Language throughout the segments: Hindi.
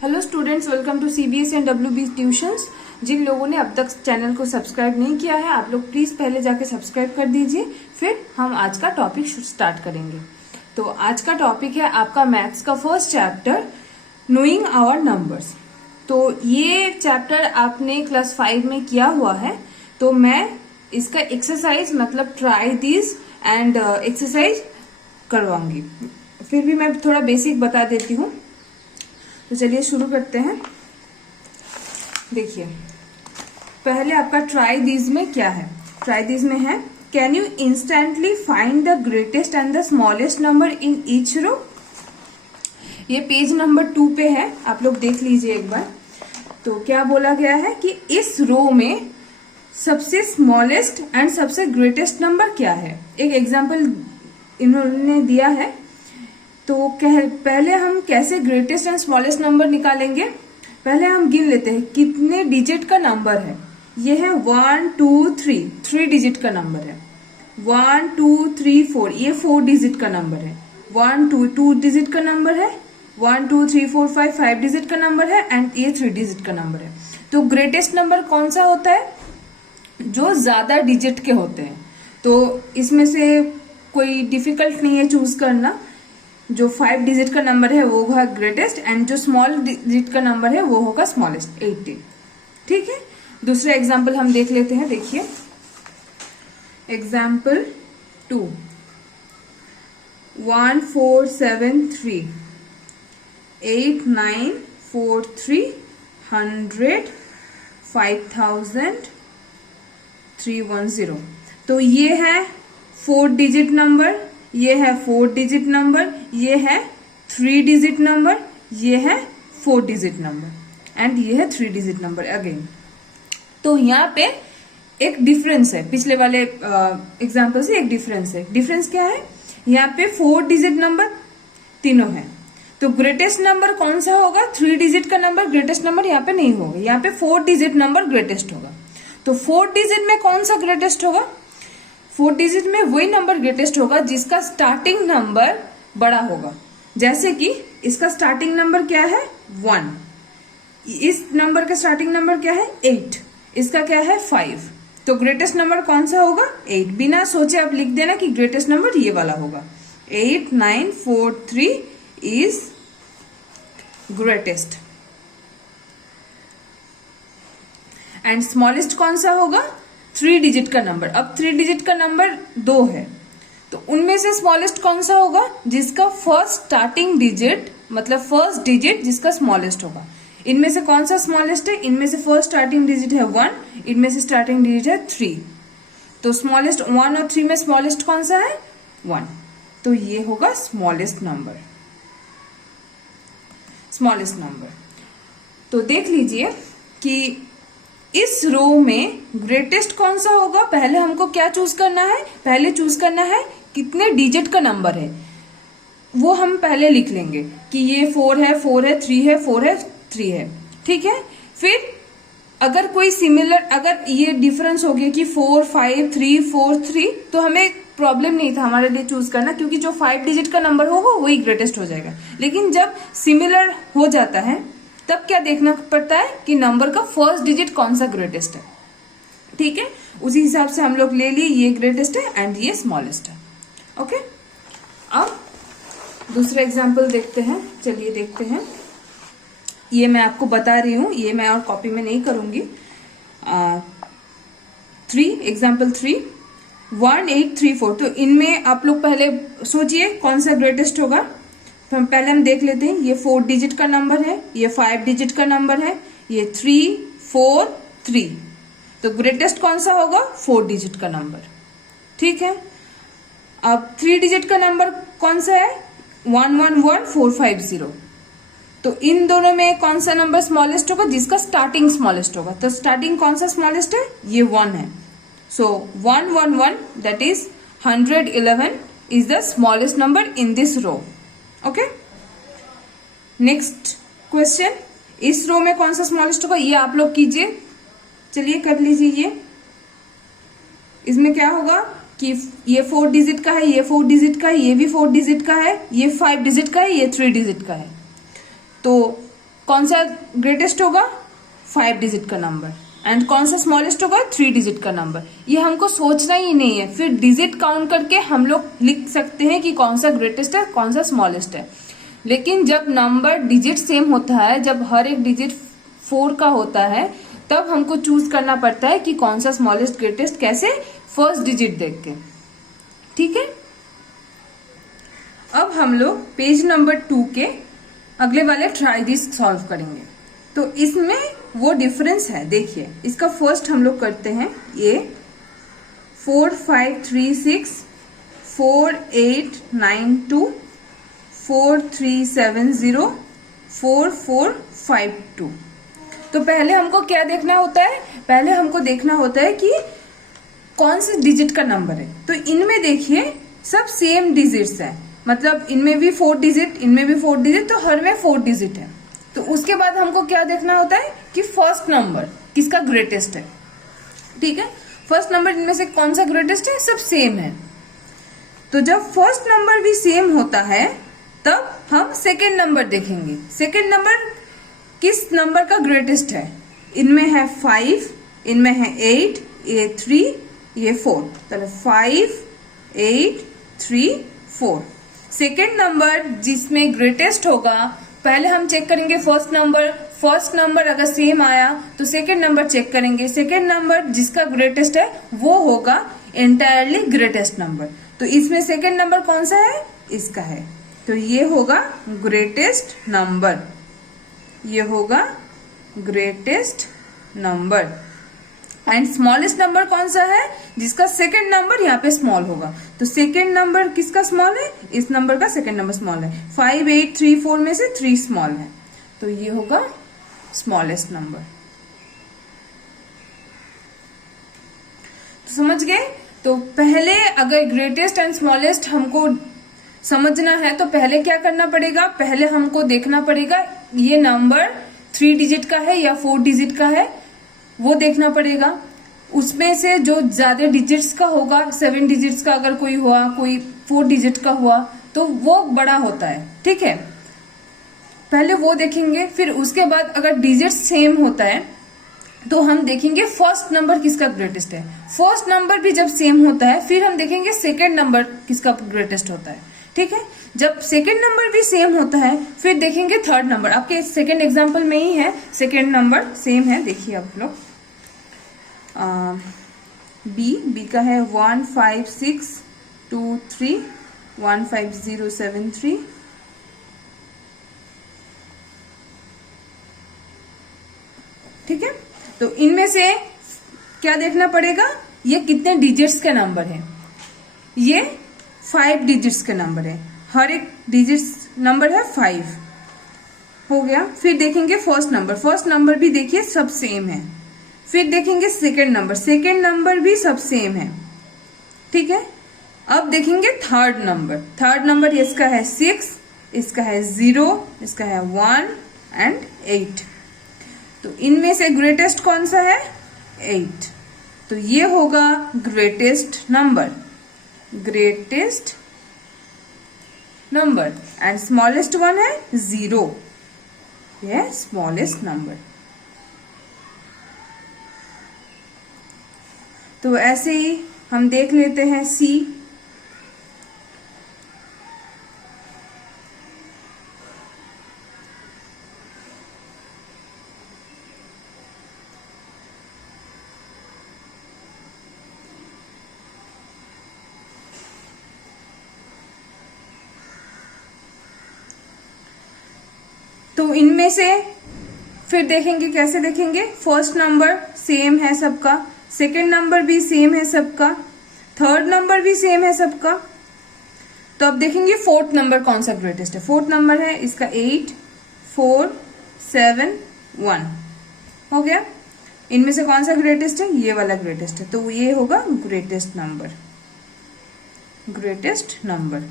Hello students, welcome to CBSE and WB tuitions. जिन लोगों ने अब तक चैनल को सब्सक्राइब नहीं किया है, आप लोग प्लीज पहले जाके सब्सक्राइब कर दीजिए, फिर हम आज का टॉपिक स्टार्ट करेंगे। तो आज का टॉपिक है आपका मैथ्स का first chapter, knowing our numbers. तो ये चैप्टर आपने क्लास 5 में किया हुआ है, तो मैं इसका एक्सरसाइज मतलब ट्राई दिस एंड एक्सरसाइज करवाऊंगी। फिर भी मैं थोड़ा बेसिक बता देती हूँ। तो चलिए शुरू करते हैं। देखिए, पहले आपका ट्राई दिस में क्या है। ट्राई दिस में है, can you instantly find the greatest and the smallest number in each row. ये पेज नंबर 2 पे है, आप लोग देख लीजिए एक बार। तो क्या बोला गया है कि इस रो में सबसे स्मॉलेस्ट एंड सबसे ग्रेटेस्ट नंबर क्या है। एक एग्जाम्पल इन्होंने दिया है। तो पहले हम कैसे ग्रेटेस्ट एंड स्मॉलेस्ट नंबर निकालेंगे। पहले हम गिन लेते हैं कितने डिजिट का नंबर है। ये है 1 2 3, 3 डिजिट का नंबर है। 1 2 3 4, ये 4 डिजिट का नंबर है। 1 2 2 डिजिट का नंबर है। 1 2 3 4 5 5 डिजिट का नंबर है एंड ये 3 डिजिट का नंबर है। तो ग्रेटेस्ट नंबर कौन सा होता है, जो ज्यादा डिजिट के होते हैं। तो इसमें से कोई डिफिकल्ट नहीं है चूज करना। जो 5 डिजिट का नंबर है वो होगा ग्रेटेस्ट एंड जो स्मॉल डिजिट का नंबर है वो होगा स्मॉलेस्ट, 18। ठीक है, दूसरा एग्जाम्पल हम देख लेते हैं। देखिए एग्जाम्पल 2, 1 4 7 3, 8 9 4 3, 100 5000 310। तो ये है 4 डिजिट नंबर, ये है 4 डिजिट नंबर, ये है 3 डिजिट नंबर, ये है 4 डिजिट नंबर एंड ये है 3 डिजिट नंबर अगेन। तो यहाँ पे एक डिफरेंस है, पिछले वाले एग्जांपल से एक डिफरेंस है। डिफरेंस क्या है, यहाँ पे 4 डिजिट नंबर तीनों है। तो ग्रेटेस्ट नंबर कौन सा होगा, 3 डिजिट का नंबर ग्रेटेस्ट नंबर यहाँ पे नहीं होगा, यहाँ पे 4 डिजिट नंबर ग्रेटेस्ट होगा। तो 4 डिजिट में कौन सा ग्रेटेस्ट होगा, 4 डिजिट में वही नंबर ग्रेटेस्ट होगा जिसका स्टार्टिंग नंबर बड़ा होगा। जैसे कि इसका स्टार्टिंग नंबर क्या है 1, इस नंबर का स्टार्टिंग नंबर क्या है 8, इसका क्या है 5। तो ग्रेटेस्ट नंबर कौन सा होगा 8। बिना सोचे आप लिख देना कि ग्रेटेस्ट नंबर ये वाला होगा। 8 9 4 3 इज ग्रेटेस्ट। एंड स्मॉलेस्ट कौन सा होगा, 3 डिजिट का नंबर। अब 3 डिजिट का नंबर 2 है, तो उनमें से स्मॉलेस्ट कौन सा होगा, जिसका फर्स्ट स्टार्टिंग डिजिट मतलब फर्स्ट डिजिट जिसका स्मॉलेस्ट होगा। इनमें से कौन सा स्मॉलेस्ट है, इनमें से फर्स्ट स्टार्टिंग डिजिट है 1, इनमें से स्टार्टिंग डिजिट है 3। तो स्मॉलेस्ट 1 और 3 में स्मॉलेस्ट कौन सा है 1। तो ये होगा स्मॉलेस्ट नंबर, स्मॉलेस्ट नंबर। तो देख लीजिए कि इस रो में ग्रेटेस्ट कौन सा होगा। पहले हमको क्या चूज करना है, पहले चूज करना है कितने डिजिट का नंबर है, वो हम पहले लिख लेंगे कि ये 4 है 4 है 3 है 4 है 3 है। ठीक है, फिर अगर कोई सिमिलर, अगर ये डिफरेंस हो गया कि 4 5 3 4 3, तो हमें प्रॉब्लम नहीं था हमारे लिए चूज करना, क्योंकि जो 5 डिजिट का नंबर होगा वही ग्रेटेस्ट हो जाएगा। लेकिन जब सिमिलर हो जाता है तब क्या देखना पड़ता है कि नंबर का फर्स्ट डिजिट कौन सा ग्रेटेस्ट है। ठीक है, उसी हिसाब से हम लोग ले लिए ये ग्रेटेस्ट है एंड ये स्मॉलेस्ट है। ओके, अब दूसरा एग्जांपल देखते हैं। चलिए देखते हैं, ये मैं आपको बता रही हूं, ये मैं और कॉपी में नहीं करूंगी। 3 एग्जाम्पल 3, 1 8 3 4। तो इनमें आप लोग पहले सोचिए कौन सा ग्रेटेस्ट होगा। पहले हम देख लेते हैं, ये 4 डिजिट का नंबर है, ये 5 डिजिट का नंबर है, ये 3 4 3। तो ग्रेटेस्ट कौन सा होगा, 4 डिजिट का नंबर। ठीक है, अब 3 डिजिट का नंबर कौन सा है 1 1 1 4 5 0। तो इन दोनों में कौन सा नंबर स्मॉलेस्ट होगा, जिसका स्टार्टिंग स्मॉलेस्ट होगा। तो स्टार्टिंग कौन सा स्मॉलेस्ट है, ये 1 है। So 1 1 1 that is 111 is the smallest number in this row. Okay, next question, इस रो में कौन सा स्मॉलेस्ट होगा, ये आप लोग कीजिए। चलिए कर लीजिए। ये इसमें क्या होगा कि ये 4 डिजिट का है, ये 4 डिजिट का है, ये भी 4 डिजिट का है, ये 5 डिजिट का है, ये 3 डिजिट का है। तो कौन सा ग्रेटेस्ट होगा? 5 डिजिट का नंबर। एंड कौन सा स्मॉलेस्ट होगा? 3 डिजिट का नंबर। ये हमको सोचना ही नहीं है, फिर डिजिट काउंट करके हम लोग लिख सकते हैं कि कौन सा ग्रेटेस्ट है, कौन सा स्मॉलेस्ट है। लेकिन जब नंबर डिजिट सेम होता है, जब हर एक डिजिट 4 का होता है, तब हमको चूज करना पड़ता है कि कौन सा स्मॉलेस्ट ग्रेटेस्ट, कैसे? फर्स्ट डिजिट देख के। ठीक है, अब हम लोग पेज नंबर 2 के अगले वाले ट्राई दिस सॉल्व करेंगे। तो इसमें वो डिफरेंस है, देखिए इसका फर्स्ट हम लोग करते हैं। ये 4 5 3 6 4 8 9 2 4 3 7 0 4 4 5 2। तो पहले हमको क्या देखना होता है? पहले हमको देखना होता है कि कौन से डिजिट का नंबर है। तो इनमें देखिए सब सेम डिजिट्स है, मतलब इनमें भी 4 डिजिट, इनमें भी 4 डिजिट, तो हर में 4 डिजिट है। तो उसके बाद हमको क्या देखना होता है कि फर्स्ट नंबर किसका ग्रेटेस्ट है। ठीक है, फर्स्ट नंबर इनमें से कौन सा ग्रेटेस्ट है? सब सेम है। तो जब फर्स्ट नंबर भी सेम होता है तब हम सेकेंड नंबर देखेंगे। सेकेंड नंबर किस नंबर का ग्रेटेस्ट है? इनमें है 5, इनमें है 8, ये 3, ये 4। तो 5 8 3 4। सेकेंड नंबर जिसमें ग्रेटेस्ट होगा, पहले हम चेक करेंगे फर्स्ट नंबर। फर्स्ट नंबर अगर सेम आया तो सेकेंड नंबर चेक करेंगे। सेकेंड नंबर जिसका ग्रेटेस्ट है वो होगा एंटायरली ग्रेटेस्ट नंबर। तो इसमें सेकेंड नंबर कौन सा है? इसका है। तो ये होगा ग्रेटेस्ट नंबर, ये होगा greatest number. And smallest number कौन सा है? जिसका सेकेंड नंबर यहाँ पे स्मॉल होगा। तो सेकेंड नंबर किसका स्मॉल है? इस नंबर का सेकेंड नंबर स्मॉल है। 5 8 3 4 में से 3 स्मॉल है, तो ये होगा स्मॉलेस्ट नंबर। तो समझ गए? तो पहले अगर ग्रेटेस्ट एंड स्मॉलेस्ट हमको समझना है तो पहले क्या करना पड़ेगा? पहले हमको देखना पड़ेगा ये नंबर 3 डिजिट का है या 4 डिजिट का है, वो देखना पड़ेगा। उसमें से जो ज्यादा डिजिट्स का होगा, 7 डिजिट्स का अगर कोई हुआ, कोई 4 डिजिट का हुआ, तो वो बड़ा होता है। ठीक है, पहले वो देखेंगे। फिर उसके बाद अगर डिजिट सेम होता है तो हम देखेंगे फर्स्ट नंबर किसका ग्रेटेस्ट है। फर्स्ट नंबर भी जब सेम होता है फिर हम देखेंगे सेकेंड नंबर किसका ग्रेटेस्ट होता है। ठीक है, जब सेकेंड नंबर भी सेम होता है फिर देखेंगे थर्ड नंबर। आपके सेकेंड एग्जाम्पल में ही है, सेकेंड नंबर सेम है। देखिए आप लोग, बी का है 1 5 6 2 3 1 5 0 7 3। ठीक है, तो इनमें से क्या देखना पड़ेगा? ये कितने डिजिट्स के नंबर है? ये 5 डिजिट्स के नंबर है, हर एक डिजिट्स नंबर है 5 हो गया। फिर देखेंगे फर्स्ट नंबर, फर्स्ट नंबर भी देखिए सब सेम है। फिर देखेंगे सेकेंड नंबर, सेकेंड नंबर भी सब सेम है। ठीक है, अब देखेंगे थर्ड नंबर। थर्ड नंबर इसका है 6, इसका है 0, इसका है 1 एंड 8। तो इनमें से ग्रेटेस्ट कौन सा है? 8। तो ये होगा greatest number, greatest number. And smallest one है 0, यह स्मॉलेस्ट नंबर। तो ऐसे ही हम देख लेते हैं सी। तो इनमें से फिर देखेंगे, कैसे देखेंगे? फर्स्ट नंबर सेम है सबका, सेकेंड नंबर भी सेम है सबका, थर्ड नंबर भी सेम है सबका। तो अब देखेंगे फोर्थ नंबर कौन सा ग्रेटेस्ट है। फोर्थ नंबर है इसका 8 4 7 1 हो गया। इनमें से कौन सा ग्रेटेस्ट है? ये वाला ग्रेटेस्ट है, तो ये होगा greatest number, greatest number.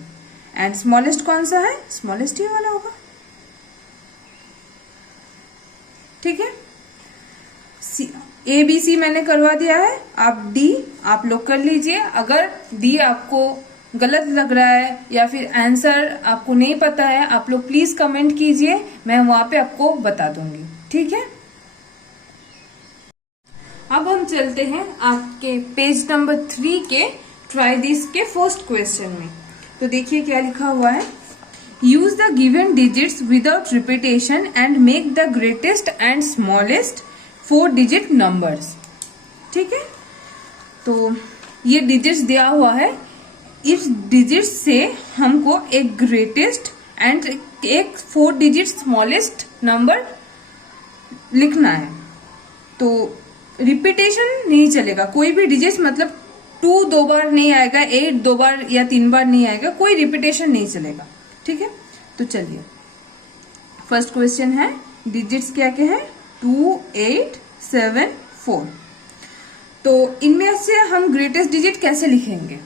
And smallest कौन सा है? स्मॉलेस्ट ये वाला होगा। ठीक है, ए बी सी मैंने करवा दिया है। आप डी आप लोग कर लीजिए। अगर डी आपको गलत लग रहा है या फिर आंसर आपको नहीं पता है, आप लोग प्लीज कमेंट कीजिए, मैं वहां पे आपको बता दूंगी। ठीक है, अब हम चलते हैं आपके पेज नंबर 3 के ट्राई दिस के फर्स्ट क्वेश्चन में। तो देखिए क्या लिखा हुआ है, use the given digits without repetition and make the greatest and smallest 4 digit numbers. ठीक है, तो ये डिजिट्स दिया हुआ है, इस डिजिट्स से हमको एक ग्रेटेस्ट एंड एक 4 डिजिट स्मॉलेस्ट नंबर लिखना है। तो रिपीटेशन नहीं चलेगा, कोई भी डिजिट मतलब 2 2 बार नहीं आएगा, 8 2 बार या 3 बार नहीं आएगा, कोई रिपीटेशन नहीं चलेगा। ठीक है, तो चलिए फर्स्ट क्वेश्चन है, डिजिट्स क्या क्या है, 2 8 7 4। तो इनमें से हम ग्रेटेस्ट डिजिट कैसे लिखेंगे?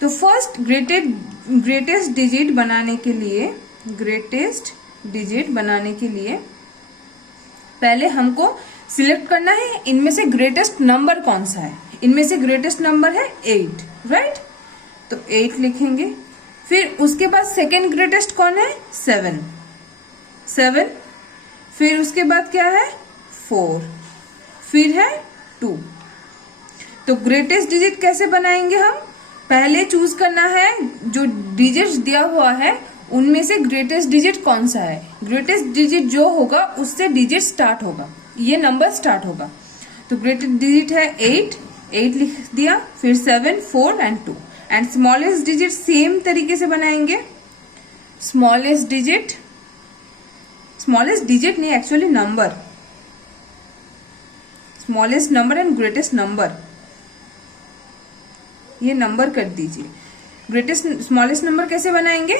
तो फर्स्ट ग्रेटेस्ट डिजिट बनाने के लिए पहले हमको सिलेक्ट करना है इनमें से ग्रेटेस्ट नंबर कौन सा है। इनमें से ग्रेटेस्ट नंबर है 8, राइट? तो 8 लिखेंगे। फिर उसके बाद सेकेंड ग्रेटेस्ट कौन है, 7। फिर उसके बाद क्या है, 4, फिर है 2। तो ग्रेटेस्ट डिजिट कैसे बनाएंगे हम? पहले चूज करना है जो डिजिट्स दिया हुआ है उनमें से ग्रेटेस्ट डिजिट कौन सा है। ग्रेटेस्ट डिजिट जो होगा उससे डिजिट स्टार्ट होगा, ये नंबर स्टार्ट होगा। तो ग्रेटेस्ट डिजिट है 8 लिख दिया, फिर 7 4 and 2। And smallest digit same तरीके से बनाएंगे। स्मॉलेस्ट डिजिट नहीं, actually number, smallest number and greatest number, ये नंबर कर दीजिए। ग्रेटेस्ट स्मॉलेस्ट नंबर कैसे बनाएंगे?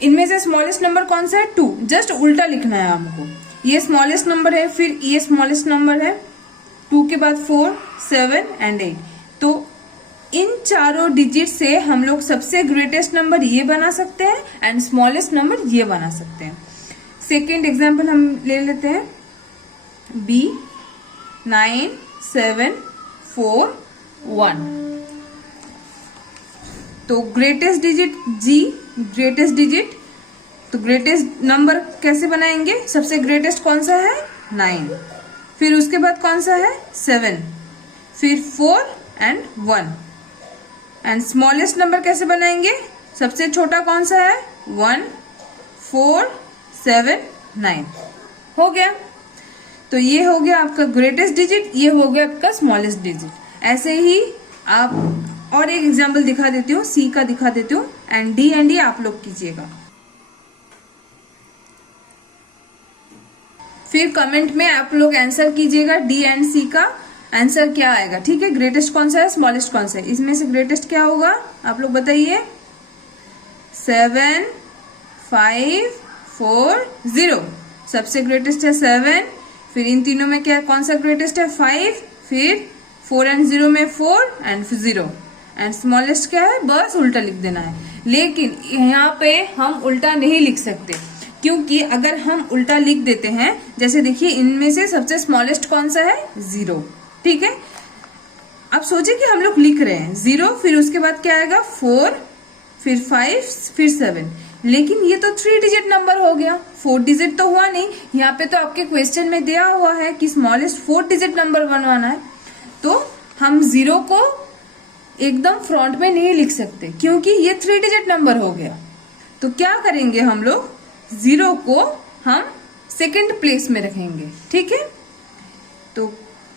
इनमें से स्मॉलेस्ट नंबर कौन सा है, 2, जस्ट उल्टा लिखना है हमको। ये स्मॉलेस्ट नंबर है, फिर ये स्मॉलेस्ट नंबर है, 2 के बाद 4 7 एंड 8। तो इन चारों डिजिट से हम लोग सबसे ग्रेटेस्ट नंबर ये बना सकते हैं एंड स्मॉलेस्ट नंबर ये बना सकते हैं। सेकेंड एग्जाम्पल हम ले लेते हैं, B 9 7 4 1। तो greatest digit G, greatest digit, तो ग्रेटेस्ट नंबर कैसे बनाएंगे? सबसे ग्रेटेस्ट कौन सा है, 9, फिर उसके बाद कौन सा है, 7, फिर 4 एंड 1। एंड स्मॉलेस्ट नंबर कैसे बनाएंगे? सबसे छोटा कौन सा है, 1 4 7 9। हो गया। तो ये हो गया आपका ग्रेटेस्ट डिजिट, ये हो गया आपका स्मॉलेस्ट डिजिट। ऐसे ही आप और एक एग्जाम्पल दिखा देती हूँ, सी का दिखा देती हूँ, एंड डी एंड ई आप लोग कीजिएगा। फिर कमेंट में आप लोग आंसर कीजिएगा, डी एंड सी का आंसर क्या आएगा। ठीक है, ग्रेटेस्ट कौन सा है, स्मॉलेस्ट कौन सा है, इसमें से ग्रेटेस्ट क्या होगा आप लोग बताइए। 7 5 4 0, सबसे ग्रेटेस्ट है 7। फिर इन तीनों में क्या कौन सा ग्रेटेस्ट है, 5, फिर 4 एंड 0 में 4 एंड 0। एंड स्मॉलेस्ट क्या है, बस उल्टा लिख देना है। लेकिन यहाँ पे हम उल्टा नहीं लिख सकते, क्योंकि अगर हम उल्टा लिख देते हैं, जैसे देखिए इनमें से सबसे स्मॉलेस्ट कौन सा है, 0। ठीक है, अब सोचिए कि हम लोग लिख रहे हैं 0, फिर उसके बाद क्या आएगा, 4, फिर 5, फिर 7। लेकिन ये तो 3 डिजिट नंबर हो गया, 4 डिजिट तो हुआ नहीं। यहाँ पे तो आपके क्वेश्चन में दिया हुआ है कि स्मॉलेस्ट 4 डिजिट नंबर बनवाना है, तो हम 0 को एकदम फ्रंट में नहीं लिख सकते, क्योंकि ये 3 डिजिट नंबर हो गया। तो क्या करेंगे हम लोग, 0 को हम सेकंड प्लेस में रखेंगे। ठीक है, तो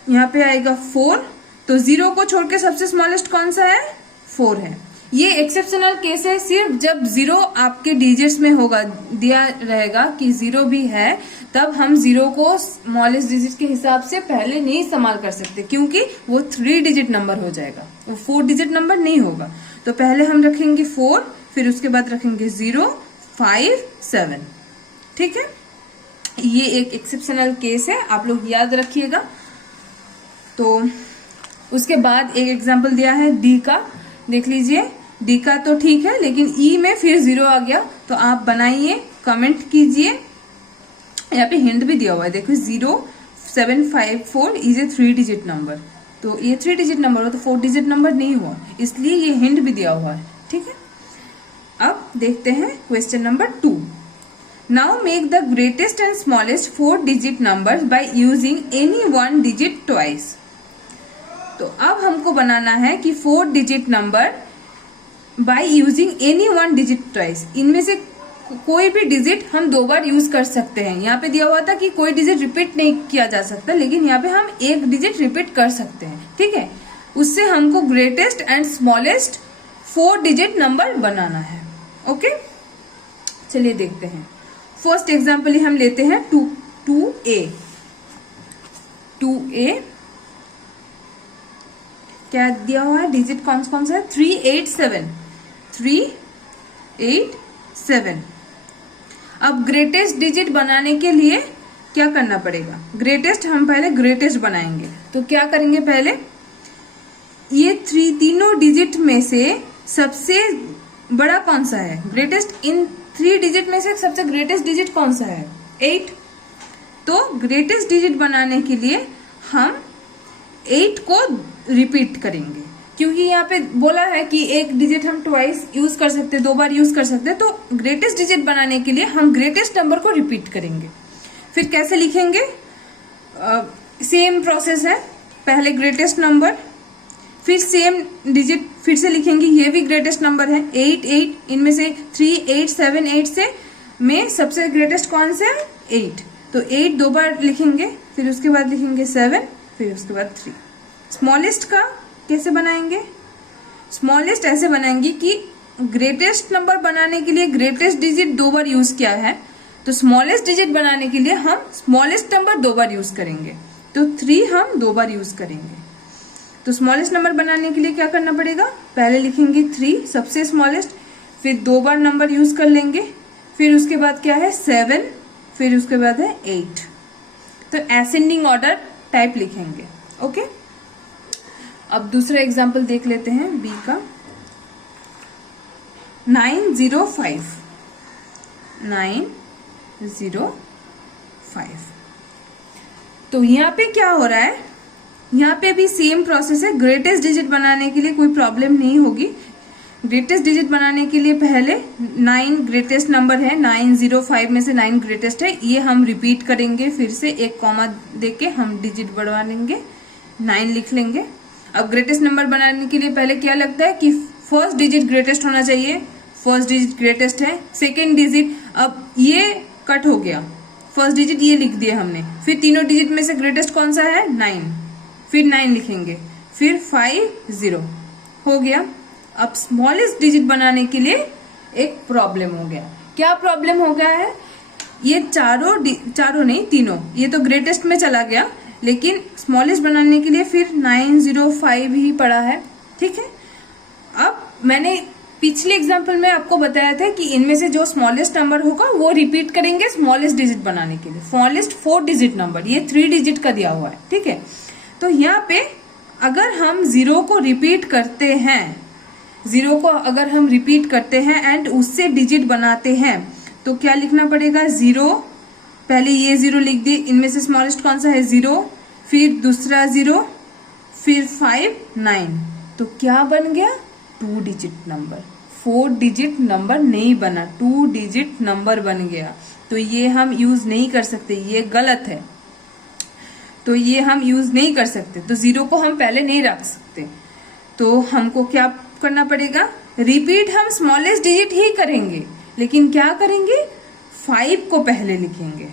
यहाँ पे आएगा 4, तो 0 को छोड़ के सबसे स्मॉलेस्ट कौन सा है, 4 है। ये एक्सेप्शनल केस है, सिर्फ जब 0 आपके डिजिट्स में होगा, दिया रहेगा कि 0 भी है, तब हम 0 को स्मॉलेस्ट डिजिट के हिसाब से पहले नहीं इस्तेमाल कर सकते, क्योंकि वो 3 डिजिट नंबर हो जाएगा, वो 4 डिजिट नंबर नहीं होगा। तो पहले हम रखेंगे 4, फिर उसके बाद रखेंगे 0 5 7। ठीक है, ये एक एक्सेप्शनल केस है, आप लोग याद रखिएगा। तो उसके बाद एक एग्जाम्पल दिया है डी का, देख लीजिए। डी का तो ठीक है, लेकिन ई में फिर 0 आ गया, तो आप बनाइए, कमेंट कीजिए। यहाँ पे हिंट भी दिया हुआ है, देखो 0 7 5 4 इज ए 3 डिजिट नंबर। तो ये 3 डिजिट नंबर हो तो 4 डिजिट नंबर नहीं हुआ, इसलिए ये हिंट भी दिया हुआ है। ठीक है, देखते हैं question number 2। Now make the greatest and smallest 4 digit number by using any 1 digit twice. तो अब हमको बनाना है कि 4 digit number by using any 1 digit twice. इनमें से कोई भी डिजिट हम 2 बार यूज कर सकते हैं। यहाँ पे दिया हुआ था कि कोई डिजिट रिपीट नहीं किया जा सकता, लेकिन यहाँ पे हम एक डिजिट रिपीट कर सकते हैं। ठीक है, उससे हमको greatest and smallest 4 digit number बनाना है। ओके, चलिए देखते हैं। फर्स्ट एग्जाम्पल ही हम लेते हैं 2a। 2a क्या दिया हुआ है, डिजिट कौन सा है, 387। 387। अब ग्रेटेस्ट डिजिट बनाने के लिए क्या करना पड़ेगा, ग्रेटेस्ट हम पहले ग्रेटेस्ट बनाएंगे। तो क्या करेंगे, पहले ये तीनों डिजिट में से सबसे बड़ा कौन सा है, ग्रेटेस्ट। इन 3 डिजिट में से सबसे ग्रेटेस्ट डिजिट कौन सा है, 8। तो ग्रेटेस्ट डिजिट बनाने के लिए हम 8 को रिपीट करेंगे, क्योंकि यहाँ पे बोला है कि एक डिजिट हम ट्वाइस यूज कर सकते हैं, 2 बार यूज कर सकते हैं। तो ग्रेटेस्ट डिजिट बनाने के लिए हम ग्रेटेस्ट नंबर को रिपीट करेंगे। फिर कैसे लिखेंगे, सेम प्रोसेस है, पहले ग्रेटेस्ट नंबर, फिर सेम डिजिट फिर से लिखेंगे, ये भी ग्रेटेस्ट नंबर है 8 8। इनमें से 3 8 7 8 से में सबसे ग्रेटेस्ट कौन सा है, 8। तो 8 2 बार लिखेंगे, फिर उसके बाद लिखेंगे 7, फिर उसके बाद 3। स्मॉलेस्ट का कैसे बनाएंगे, स्मॉलेस्ट ऐसे बनाएंगे कि ग्रेटेस्ट नंबर बनाने के लिए ग्रेटेस्ट डिजिट 2 बार यूज किया है, तो स्मॉलेस्ट डिजिट बनाने के लिए हम स्मॉलेस्ट नंबर 2 बार यूज करेंगे। तो 3 हम 2 बार यूज करेंगे। तो स्मॉलेस्ट नंबर बनाने के लिए क्या करना पड़ेगा, पहले लिखेंगे 3 सबसे स्मॉलेस्ट, फिर 2 बार नंबर यूज कर लेंगे, फिर उसके बाद क्या है 7, फिर उसके बाद है 8। तो असेंडिंग ऑर्डर टाइप लिखेंगे। ओके, अब दूसरा एग्जाम्पल देख लेते हैं बी का। 905। 905। तो यहाँ पे क्या हो रहा है, यहाँ पे भी सेम प्रोसेस है। ग्रेटेस्ट डिजिट बनाने के लिए कोई प्रॉब्लम नहीं होगी। ग्रेटेस्ट डिजिट बनाने के लिए पहले 9 ग्रेटेस्ट नंबर है, 905 में से 9 ग्रेटेस्ट है, ये हम रिपीट करेंगे। फिर से एक कॉमा देके हम डिजिट बढ़वा लेंगे, 9 लिख लेंगे। अब ग्रेटेस्ट नंबर बनाने के लिए पहले क्या लगता है कि फर्स्ट डिजिट ग्रेटेस्ट होना चाहिए, फर्स्ट डिजिट ग्रेटेस्ट है। सेकेंड डिजिट, अब ये कट हो गया, फर्स्ट डिजिट ये लिख दिया हमने। फिर तीनों डिजिट में से ग्रेटेस्ट कौन सा है, 9, फिर 9 लिखेंगे, फिर 5 0 हो गया। अब स्मॉलेस्ट डिजिट बनाने के लिए एक प्रॉब्लम हो गया। क्या प्रॉब्लम हो गया है, ये चारों नहीं, तीनों, ये तो ग्रेटेस्ट में चला गया, लेकिन स्मॉलेस्ट बनाने के लिए फिर 905 ही पड़ा है। ठीक है, अब मैंने पिछले एग्जाम्पल में आपको बताया था कि इनमें से जो स्मॉलेस्ट नंबर होगा वो रिपीट करेंगे स्मॉलेस्ट डिजिट बनाने के लिए। स्मॉलेस्ट 4 डिजिट नंबर, ये 3 डिजिट का दिया हुआ है। ठीक है, तो यहाँ पे अगर हम 0 को रिपीट करते हैं, 0 को अगर हम रिपीट करते हैं एंड उससे डिजिट बनाते हैं, तो क्या लिखना पड़ेगा, 0, पहले ये 0 लिख दिए, इनमें से स्मॉलेस्ट कौन सा है 0, फिर दूसरा 0, फिर 5 9। तो क्या बन गया, 2 डिजिट नंबर। 4 डिजिट नंबर नहीं बना, 2 डिजिट नंबर बन गया। तो ये हम यूज नहीं कर सकते, ये गलत है। तो ये हम यूज नहीं कर सकते, तो 0 को हम पहले नहीं रख सकते। तो हमको क्या करना पड़ेगा, रिपीट हम स्मॉलेस्ट डिजिट ही करेंगे, लेकिन क्या करेंगे, 5 को पहले लिखेंगे,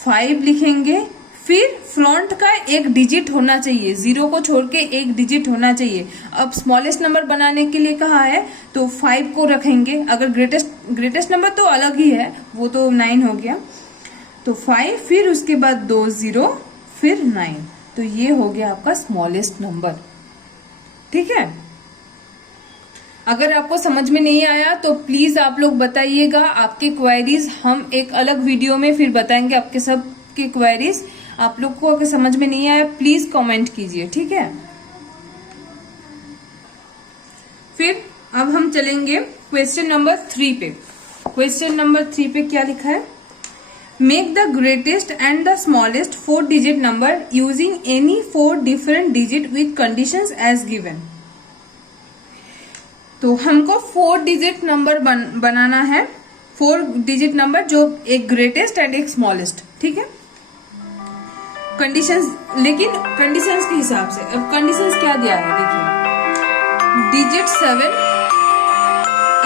5 लिखेंगे, फिर फ्रंट का एक डिजिट होना चाहिए, 0 को छोड़ के एक डिजिट होना चाहिए। अब स्मॉलेस्ट नंबर बनाने के लिए कहा है तो 5 को रखेंगे। अगर ग्रेटेस्ट नंबर तो अलग ही है, वो तो 9 हो गया। तो 5, फिर उसके बाद 2 0, फिर 9। तो ये हो गया आपका स्मॉलेस्ट नंबर। ठीक है, अगर आपको समझ में नहीं आया तो प्लीज आप लोग बताइएगा। आपके क्वेरीज हम एक अलग वीडियो में फिर बताएंगे, आपके सब के क्वेरीज। आप लोग को अगर समझ में नहीं आया प्लीज कमेंट कीजिए। ठीक है, फिर अब हम चलेंगे क्वेश्चन नंबर 3 पे। क्वेश्चन नंबर 3 पे क्या लिखा है, make the greatest and the smallest 4 digit number using any 4 different digit with conditions as given. तो तो हमको 4 डिजिट नंबर बनाना है, 4 डिजिट नंबर जो एक ग्रेटेस्ट एंड एक स्मॉलेस्ट, ठीक है। कंडीशंस, लेकिन कंडीशंस के हिसाब से, अब कंडीशंस क्या दिया है देखिए, digit 7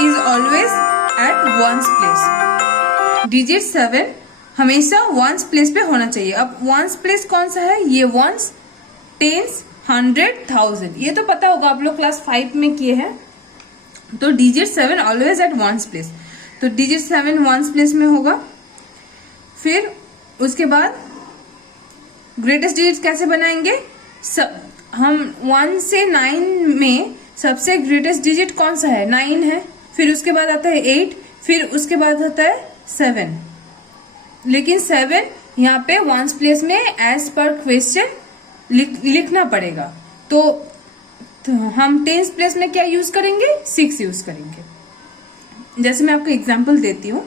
is always at ones place, digit 7 हमेशा वंस प्लेस पे होना चाहिए। अब वंस प्लेस कौन सा है, ये वंस, टेंस, 100, 1000, ये तो पता होगा, आप लोग क्लास 5 में किए हैं। तो digit 7 always at ones place, तो डिजिट 7 वंस प्लेस में होगा। फिर उसके बाद ग्रेटेस्ट डिजिट कैसे बनाएंगे, हम 1 से 9 में सबसे ग्रेटेस्ट डिजिट कौन सा है, 9 है। फिर उसके बाद आता है 8, फिर उसके बाद आता है 7, लेकिन 7 यहाँ पे वंस प्लेस में एज पर क्वेश्चन लिखना पड़ेगा। तो हम टेंस प्लेस में क्या यूज करेंगे, 6 यूज करेंगे। जैसे मैं आपको एग्जांपल देती हूँ,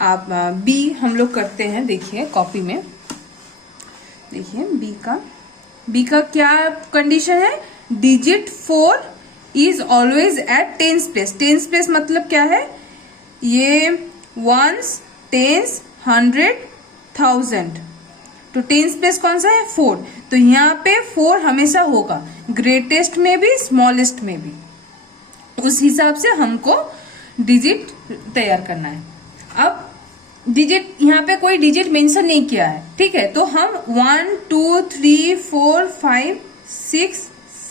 आप बी हम लोग करते हैं, देखिए कॉपी में, देखिए बी का क्या कंडीशन है, digit 4 is always at tens place. Tens place मतलब क्या है, ये वंस, टेंस, 100, 1000, तो टेंस प्लेस कौन सा है, 4। तो यहाँ पे 4 हमेशा होगा, ग्रेटेस्ट में भी स्मॉलेस्ट में भी, उस हिसाब से हमको डिजिट तैयार करना है। अब डिजिट, यहाँ पे कोई डिजिट मेंशन नहीं किया है, ठीक है, तो हम 1 2 3 4 5 6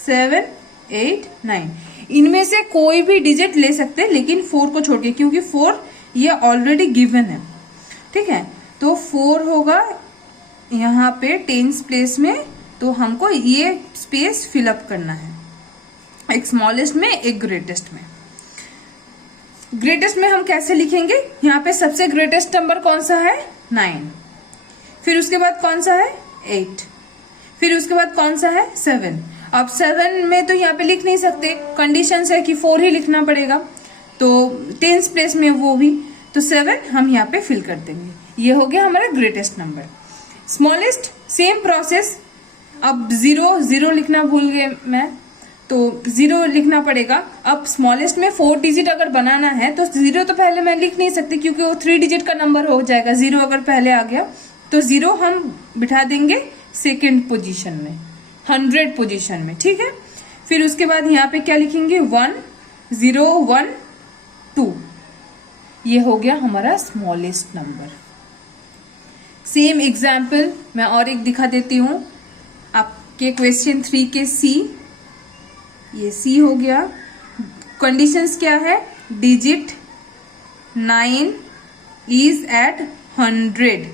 7 8 9 इनमें से कोई भी डिजिट ले सकते हैं, लेकिन 4 को छोड़ के, क्योंकि 4 ये ऑलरेडी गिवन है, ठीक है। तो 4 होगा यहाँ पे टेंस प्लेस में, तो हमको ये स्पेस फिलअप करना है, एक स्मॉलेस्ट में एक ग्रेटेस्ट में। ग्रेटेस्ट में हम कैसे लिखेंगे, यहाँ पे सबसे ग्रेटेस्ट नंबर कौन सा है, 9, फिर उसके बाद कौन सा है, 8, फिर उसके बाद कौन सा है, 7। अब 7 में तो यहाँ पे लिख नहीं सकते, कंडीशन है कि 4 ही लिखना पड़ेगा, तो टेंस प्लेस में वो भी, तो 7 हम यहाँ पे फिल कर देंगे। ये हो गया हमारा greatest number. Smallest, same process. अब 0 लिखना भूल गए मैं, तो 0 लिखना पड़ेगा। अब स्मॉलेस्ट में 4 डिजिट अगर बनाना है तो 0 तो पहले मैं लिख नहीं सकती, क्योंकि वो 3 डिजिट का नंबर हो जाएगा। 0 अगर पहले आ गया तो 0 हम बिठा देंगे सेकेंड पोजीशन में, 100 पोजीशन में, ठीक है। फिर उसके बाद यहाँ पे क्या लिखेंगे, 1 0 1 2, ये हो गया हमारा स्मॉलेस्ट नंबर। सेम एग्जाम्पल मैं और एक दिखा देती हूँ आपके क्वेश्चन 3 के सी, ये सी हो गया। कंडीशंस क्या है, digit 9 is eight 100,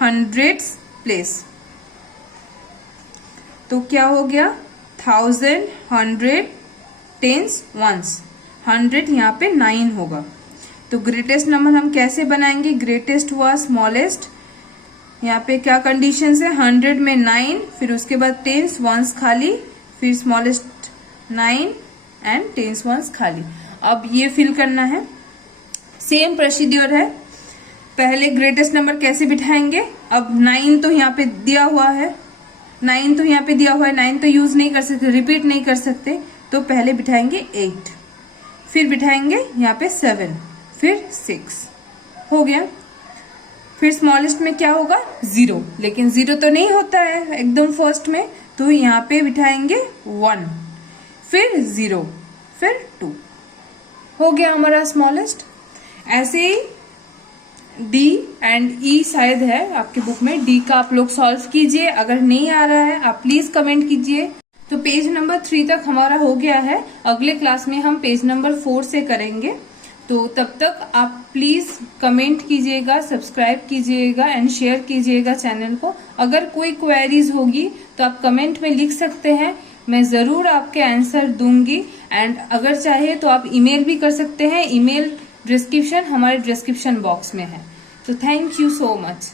100th place, तो क्या हो गया, 1000, 100, टेंस, वंस, 100 यहाँ पे 9 होगा। तो ग्रेटेस्ट नंबर हम कैसे बनाएंगे, ग्रेटेस्ट हुआ स्मॉलेस्ट, यहाँ पे क्या कंडीशन है, 100 में 9, फिर उसके बाद टेंस, वंस खाली, फिर स्मॉलेस्ट 9 एंड टेंस, वंस खाली। अब ये फिल करना है, सेम प्रोसीड्योर है। पहले ग्रेटेस्ट नंबर कैसे बिठाएंगे, अब 9 तो यहाँ पे दिया हुआ है, 9 तो यहाँ पे दिया हुआ है, 9 तो यूज नहीं कर सकते, रिपीट नहीं कर सकते, तो पहले बिठाएंगे 8, फिर बिठाएंगे यहाँ पे 7, फिर 6 हो गया। फिर स्मॉलेस्ट में क्या होगा, 0, लेकिन 0 तो नहीं होता है एकदम फर्स्ट में, तो यहाँ पे बिठाएंगे 1, फिर 0, फिर 2, हो गया हमारा स्मॉलेस्ट। ऐसे ही डी एंड ई शायद है आपके बुक में, डी का आप लोग सॉल्व कीजिए, अगर नहीं आ रहा है आप प्लीज कमेंट कीजिए। तो पेज नंबर 3 तक हमारा हो गया है, अगले क्लास में हम पेज नंबर 4 से करेंगे। तो तब तक आप प्लीज कमेंट कीजिएगा, सब्सक्राइब कीजिएगा एंड शेयर कीजिएगा चैनल को। अगर कोई क्वेरीज होगी तो आप कमेंट में लिख सकते हैं, मैं जरूर आपके आंसर दूंगी। एंड अगर चाहे तो आप ईमेल भी कर सकते हैं, ईमेल डिस्क्रिप्शन हमारे डिस्क्रिप्शन बॉक्स में है। तो थैंक यू सो मच।